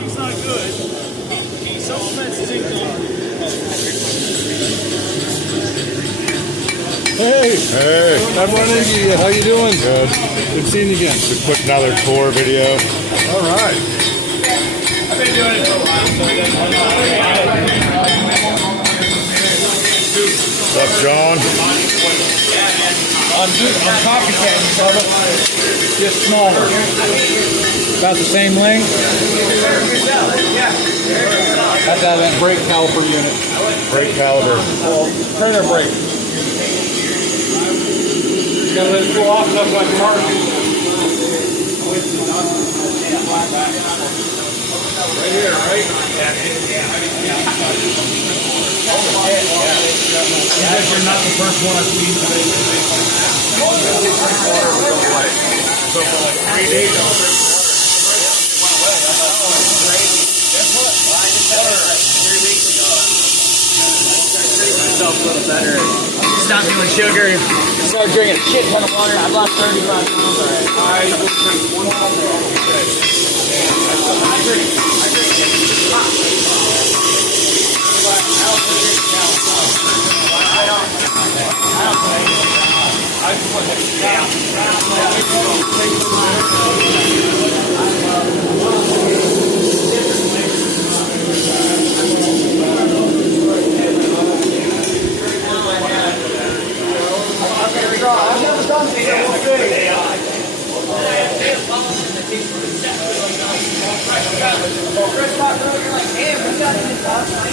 He's not good. He supplements his income. Hey! Hey! I'm running into you. How you doing? Good. Good seeing you again. Just put another tour video. All right. I've been doing it for a while, so What's up, John? I'm copycatting, brother. Just smaller. About the same length. That's out of that brake caliper unit. Brake caliber. Well, printer brake. You gotta let it go off enough like cars. Right here, right? You're not the first one I've seen today. So for like 3 days, I was guess what? Well, I just had it like 3 weeks ago. I treated myself a little better. Stopped doing sugar. Started drinking a shit ton of water. I've lost 35 pounds already. I will drink 1 bottle of water. I drink hot. I've never done this.